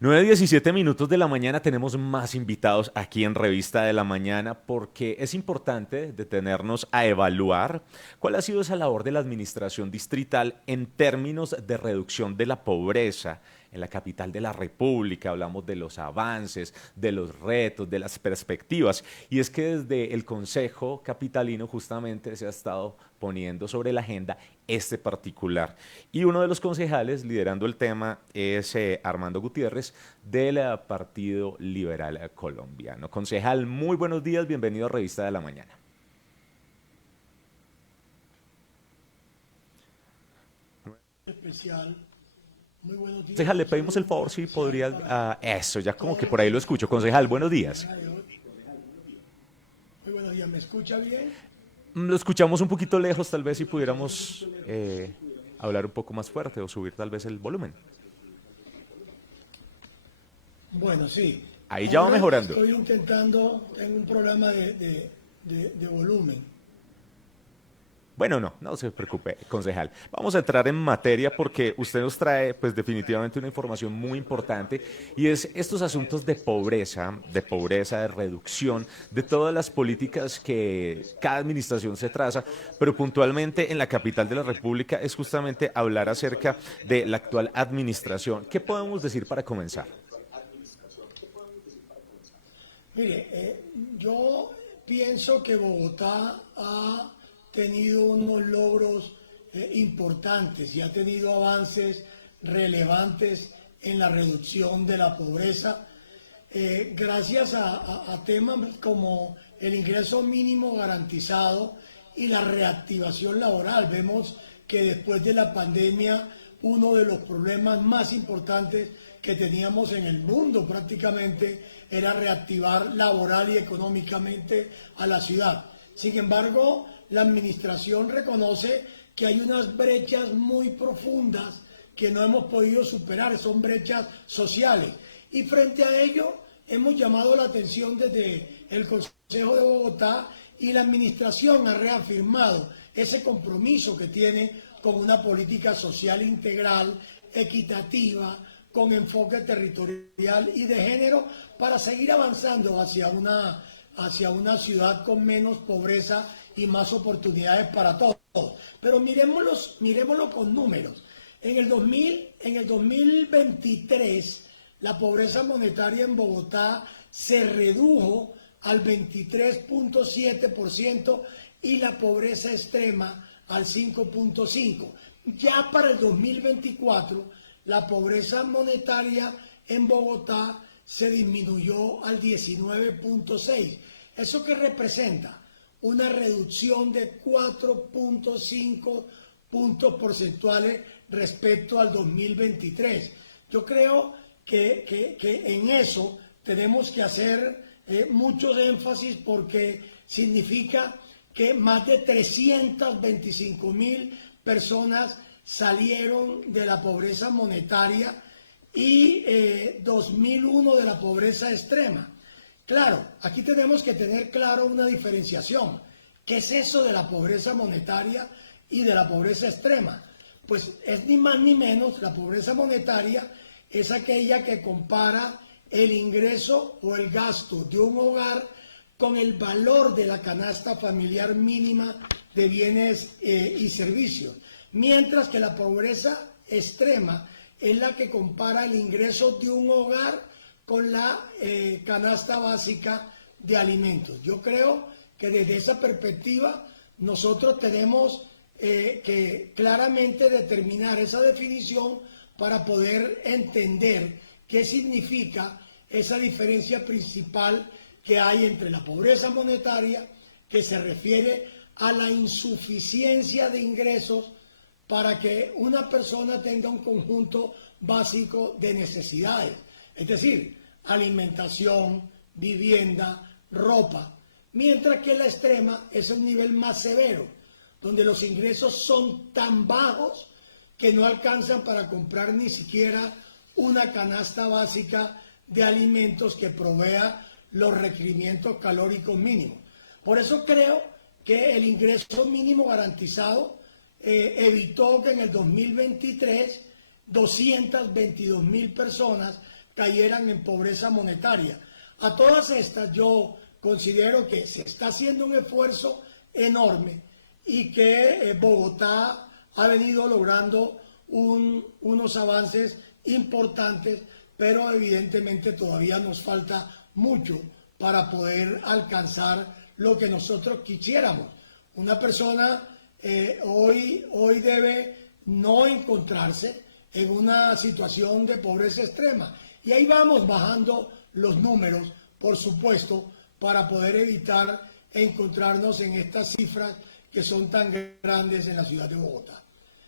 9:17 de la mañana tenemos más invitados aquí en Revista de la Mañana porque es importante detenernos a evaluar cuál ha sido esa labor de la administración distrital en términos de reducción de la pobreza en la capital de la República. Hablamos de los avances, de los retos, de las perspectivas. Y es que desde el Consejo Capitalino justamente se ha estado poniendo sobre la agenda este particular. Y uno de los concejales liderando el tema es Armando Gutiérrez del Partido Liberal Colombiano. Concejal, muy buenos días, bienvenido a Revista de la Mañana. Especial. Muy buenos días, Concejal, le un pedimos saludo el muy favor si especial podría... para eso, ya como todos que los por ahí lo oyentes escucho. Concejal, buenos de días. Radio. Muy buenos días, ¿me escucha bien? Lo escuchamos un poquito lejos, tal vez si pudiéramos hablar un poco más fuerte o subir tal vez el volumen. Bueno, sí. Ahí ya va Ahora mejorando. estoy intentando, tengo un problema de volumen. Bueno, no se preocupe, concejal. Vamos a entrar en materia porque usted nos trae, pues definitivamente una información muy importante y es estos asuntos de reducción, de todas las políticas que cada administración se traza, pero puntualmente en la capital de la República es justamente hablar acerca de la actual administración. ¿Qué podemos decir para comenzar? Mire, yo pienso que Bogotá ha tenido unos logros importantes y ha tenido avances relevantes en la reducción de la pobreza, gracias a temas como el ingreso mínimo garantizado y la reactivación laboral. Vemos que después de la pandemia, uno de los problemas más importantes que teníamos en el mundo prácticamente era reactivar laboral y económicamente a la ciudad. Sin embargo, la administración reconoce que hay unas brechas muy profundas que no hemos podido superar, son brechas sociales. Y frente a ello, hemos llamado la atención desde el Consejo de Bogotá y la administración ha reafirmado ese compromiso que tiene con una política social integral, equitativa, con enfoque territorial y de género para seguir avanzando hacia una ciudad con menos pobreza y más oportunidades para todos. Pero miremoslo con números. En el 2023, la pobreza monetaria en Bogotá se redujo al 23.7% y la pobreza extrema al 5.5%. Ya para el 2024, la pobreza monetaria en Bogotá se disminuyó al 19.6%. ¿Eso qué representa? Una reducción de 4.5 puntos porcentuales respecto al 2023. Yo creo que en eso tenemos que hacer muchos énfasis porque significa que más de 325.000 personas salieron de la pobreza monetaria y 2001 de la pobreza extrema. Claro, aquí tenemos que tener claro una diferenciación. ¿Qué es eso de la pobreza monetaria y de la pobreza extrema? Pues es ni más ni menos, la pobreza monetaria es aquella que compara el ingreso o el gasto de un hogar con el valor de la canasta familiar mínima de bienes y servicios. Mientras que la pobreza extrema es la que compara el ingreso de un hogar con la canasta básica de alimentos. Yo creo que desde esa perspectiva nosotros tenemos que claramente determinar esa definición para poder entender qué significa esa diferencia principal que hay entre la pobreza monetaria, que se refiere a la insuficiencia de ingresos para que una persona tenga un conjunto básico de necesidades, es decir, alimentación, vivienda, ropa, mientras que la extrema es un nivel más severo, donde los ingresos son tan bajos que no alcanzan para comprar ni siquiera una canasta básica de alimentos que provea los requerimientos calóricos mínimos. Por eso creo que el ingreso mínimo garantizado evitó que en el 2023 222.000 personas cayeran en pobreza monetaria. A todas estas yo considero que se está haciendo un esfuerzo enorme y que Bogotá ha venido logrando unos avances importantes, pero evidentemente todavía nos falta mucho para poder alcanzar lo que nosotros quisiéramos. Una persona hoy debe no encontrarse en una situación de pobreza extrema. Y ahí vamos bajando los números, por supuesto, para poder evitar encontrarnos en estas cifras que son tan grandes en la ciudad de Bogotá.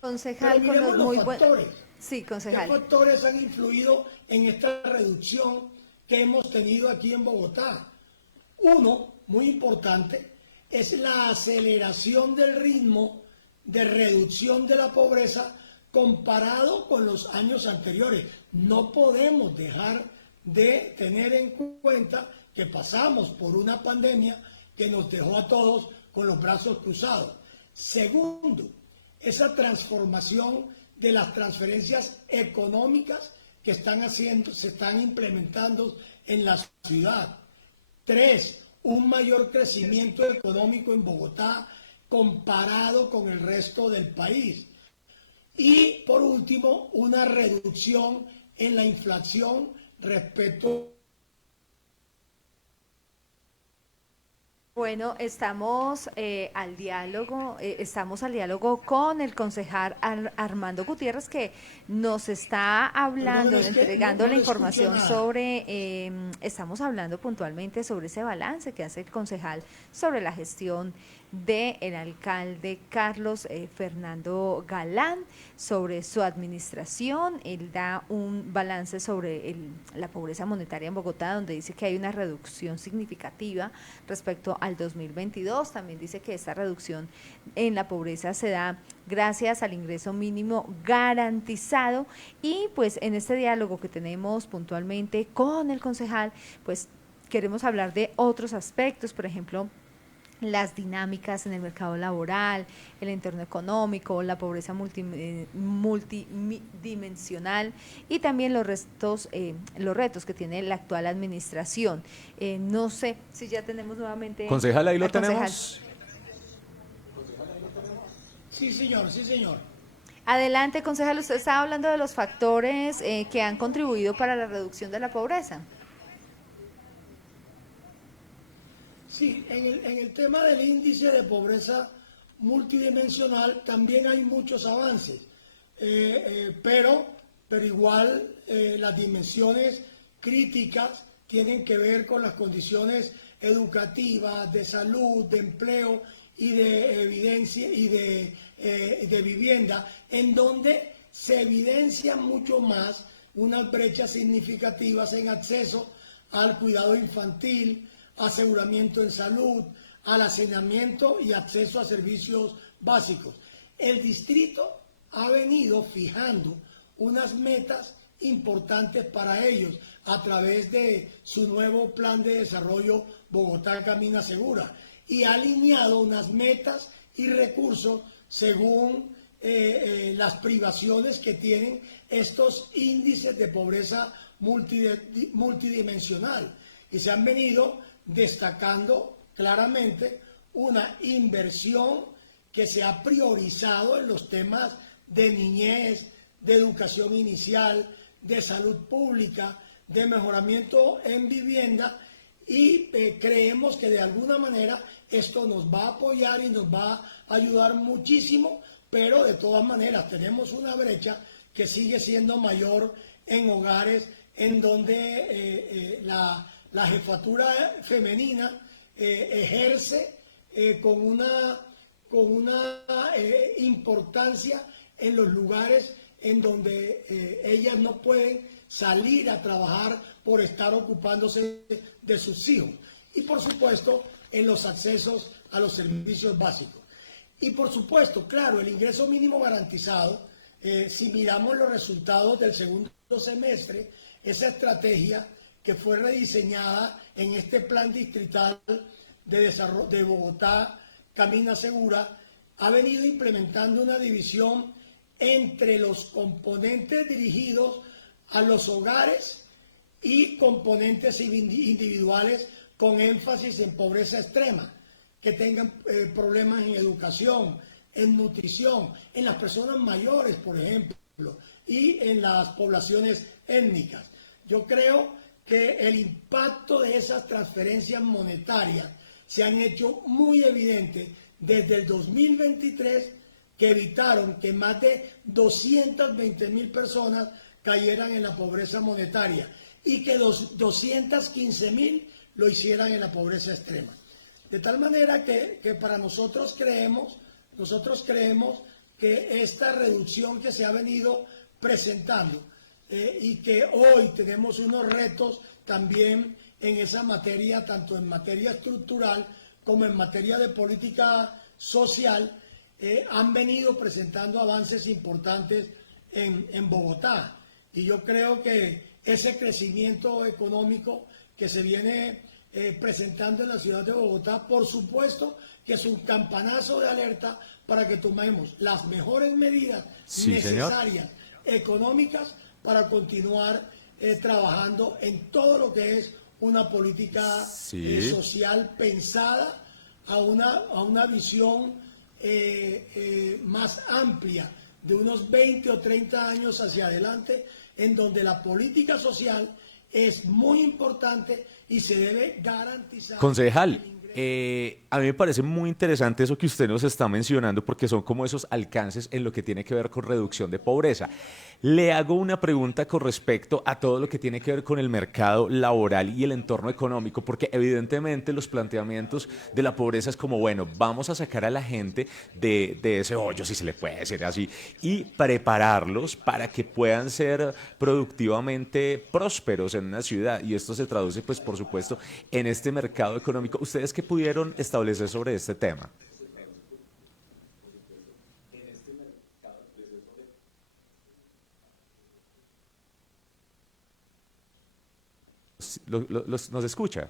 Concejal, Pero miremos los factores. Sí, concejal. ¿Qué factores han influido en esta reducción que hemos tenido aquí en Bogotá? Uno, muy importante, es la aceleración del ritmo de reducción de la pobreza comparado con los años anteriores. No podemos dejar de tener en cuenta que pasamos por una pandemia que nos dejó a todos con los brazos cruzados. Segundo, esa transformación de las transferencias económicas que se están implementando en la ciudad. Tres, un mayor crecimiento económico en Bogotá comparado con el resto del país. Y por último, una reducción en la inflación respecto. Bueno, estamos al diálogo con el concejal Armando Gutiérrez, que nos está hablando, Perdón, entregando no la información nada. sobre, estamos hablando puntualmente sobre ese balance que hace el concejal sobre la gestión del alcalde Carlos Fernando Galán, sobre su administración. Él da un balance sobre la pobreza monetaria en Bogotá, donde dice que hay una reducción significativa respecto al 2022. También dice que esta reducción en la pobreza se da gracias al ingreso mínimo garantizado. Y pues en este diálogo que tenemos puntualmente con el concejal, pues queremos hablar de otros aspectos, por ejemplo, las dinámicas en el mercado laboral, el entorno económico, la pobreza multidimensional y también los retos que tiene la actual administración. No sé si ya tenemos nuevamente... Concejal, ahí lo tenemos. Sí, señor, sí, señor. Adelante, concejal, usted estaba hablando de los factores que han contribuido para la reducción de la pobreza. Sí, en el tema del índice de pobreza multidimensional también hay muchos avances, pero igual las dimensiones críticas tienen que ver con las condiciones educativas, de salud, de empleo y de evidencia y de vivienda, en donde se evidencian mucho más unas brechas significativas en acceso al cuidado infantil, aseguramiento en salud, al hacinamiento y acceso a servicios básicos. El distrito ha venido fijando unas metas importantes para ellos a través de su nuevo plan de desarrollo Bogotá Camina Segura y ha alineado unas metas y recursos según las privaciones que tienen estos índices de pobreza multidimensional, que se han venido destacando claramente una inversión que se ha priorizado en los temas de niñez, de educación inicial, de salud pública, de mejoramiento en vivienda y creemos que de alguna manera esto nos va a apoyar y nos va a ayudar muchísimo, pero de todas maneras tenemos una brecha que sigue siendo mayor en hogares en donde la jefatura femenina ejerce con una importancia en los lugares en donde ellas no pueden salir a trabajar por estar ocupándose de sus hijos. Y por supuesto, en los accesos a los servicios básicos. Y por supuesto, claro, el ingreso mínimo garantizado, si miramos los resultados del segundo semestre, esa estrategia que fue rediseñada en este plan distrital de desarrollo de Bogotá Camina Segura, ha venido implementando una división entre los componentes dirigidos a los hogares componentes individuales con énfasis en pobreza extrema, que tengan problemas en educación, en nutrición, en las personas mayores, por ejemplo, y en las poblaciones étnicas. Yo creo que el impacto de esas transferencias monetarias se han hecho muy evidentes desde el 2023, que evitaron que más de 220.000 personas cayeran en la pobreza monetaria y que 215.000 lo hicieran en la pobreza extrema. De tal manera que para nosotros creemos que esta reducción que se ha venido presentando y que hoy tenemos unos retos también en esa materia, tanto en materia estructural como en materia de política social, han venido presentando avances importantes en Bogotá. Y yo creo que ese crecimiento económico que se viene presentando en la ciudad de Bogotá, por supuesto que es un campanazo de alerta para que tomemos las mejores medidas necesarias, económicas, para continuar trabajando en todo lo que es una política social pensada a una visión más amplia de unos 20 o 30 años hacia adelante, en donde la política social es muy importante y se debe garantizar. Concejal, a mí me parece muy interesante eso que usted nos está mencionando, porque son como esos alcances en lo que tiene que ver con reducción de pobreza. Le hago una pregunta con respecto a todo lo que tiene que ver con el mercado laboral y el entorno económico, porque evidentemente los planteamientos de la pobreza es como, bueno, vamos a sacar a la gente de ese hoyo, si se le puede decir así, y prepararlos para que puedan ser productivamente prósperos en una ciudad. Y esto se traduce, pues, por supuesto, en este mercado económico. ¿Ustedes qué pudieron establecer sobre este tema? ¿Nos escucha?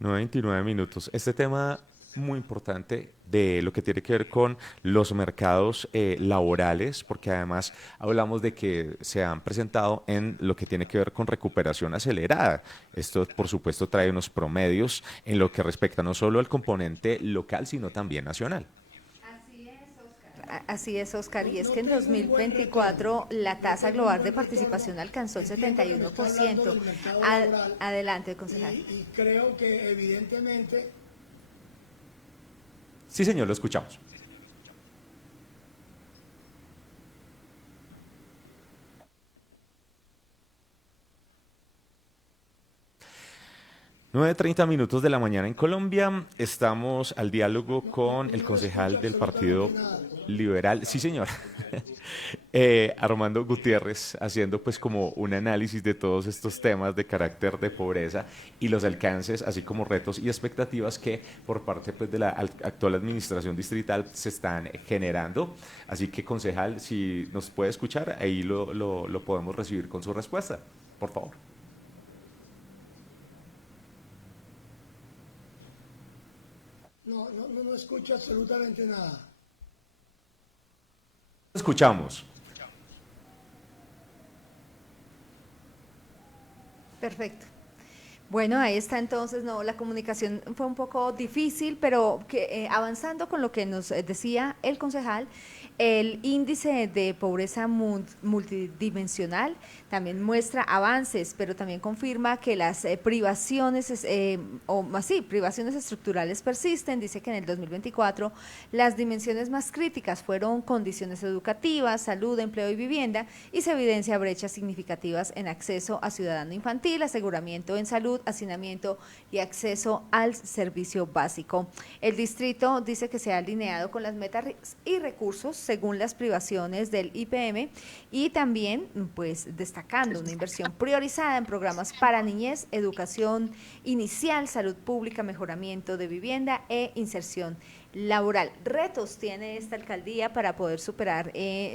9:29 minutos. Este tema muy importante de lo que tiene que ver con los mercados laborales, porque además hablamos de que se han presentado en lo que tiene que ver con recuperación acelerada. Esto, por supuesto, trae unos promedios en lo que respecta no solo al componente local, sino también nacional. Así es, Oscar, y es que en 2024 la tasa global de participación alcanzó el 71%. Adelante, concejal. Y creo que evidentemente... Sí, señor, lo escuchamos. (9:30 de la mañana en Colombia). Estamos al diálogo con el concejal del Partido Liberal. Sí, señor. Armando Gutiérrez, haciendo pues como un análisis de todos estos temas de carácter de pobreza y los alcances, así como retos y expectativas que por parte pues de la actual administración distrital se están generando. Así que, concejal, si nos puede escuchar, ahí lo podemos recibir con su respuesta, por favor. No escucho absolutamente nada. Escuchamos. Perfecto. Bueno, ahí está entonces, no, la comunicación fue un poco difícil, pero avanzando con lo que nos decía el concejal, el índice de pobreza multidimensional también muestra avances, pero también confirma que las privaciones estructurales persisten. Dice que en el 2024 las dimensiones más críticas fueron condiciones educativas, salud, empleo y vivienda, y se evidencia brechas significativas en acceso a ciudadano infantil, aseguramiento en salud, hacinamiento y acceso al servicio básico. El distrito dice que se ha alineado con las metas y recursos según las privaciones del IPM, y también pues destacando una inversión priorizada en programas para niñez, educación inicial, salud pública, mejoramiento de vivienda e inserción laboral. Retos tiene esta alcaldía para poder superar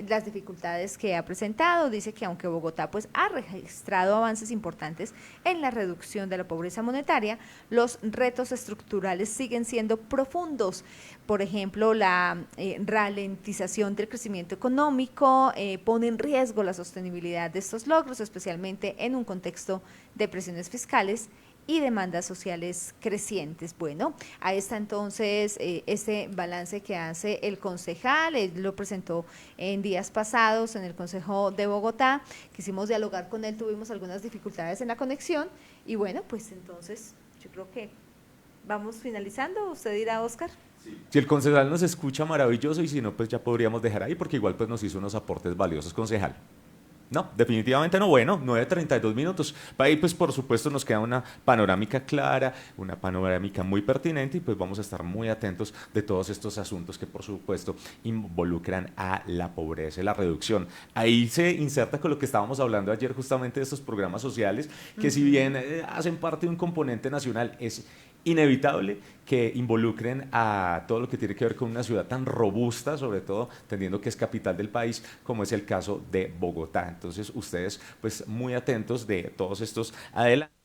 las dificultades que ha presentado. Dice que aunque Bogotá pues ha registrado avances importantes en la reducción de la pobreza monetaria, los retos estructurales siguen siendo profundos. Por ejemplo, la ralentización del crecimiento económico pone en riesgo la sostenibilidad de estos logros, especialmente en un contexto de presiones fiscales y demandas sociales crecientes. Bueno, ahí está entonces este balance que hace el concejal. Él lo presentó en días pasados en el Consejo de Bogotá. Quisimos dialogar con él, tuvimos algunas dificultades en la conexión y bueno, pues entonces yo creo que vamos finalizando. Usted dirá, Oscar. Si el concejal nos escucha, maravilloso, y si no, pues ya podríamos dejar ahí, porque igual pues nos hizo unos aportes valiosos, concejal. No, definitivamente no. Bueno, 9:32. Para ahí, pues, por supuesto, nos queda una panorámica clara, una panorámica muy pertinente, y pues vamos a estar muy atentos de todos estos asuntos que, por supuesto, involucran a la pobreza y la reducción. Ahí se inserta con lo que estábamos hablando ayer, justamente de estos programas sociales, que si bien hacen parte de un componente nacional, es inevitable que involucren a todo lo que tiene que ver con una ciudad tan robusta, sobre todo entendiendo que es capital del país, como es el caso de Bogotá. Entonces, ustedes, pues, muy atentos de todos estos adelantos.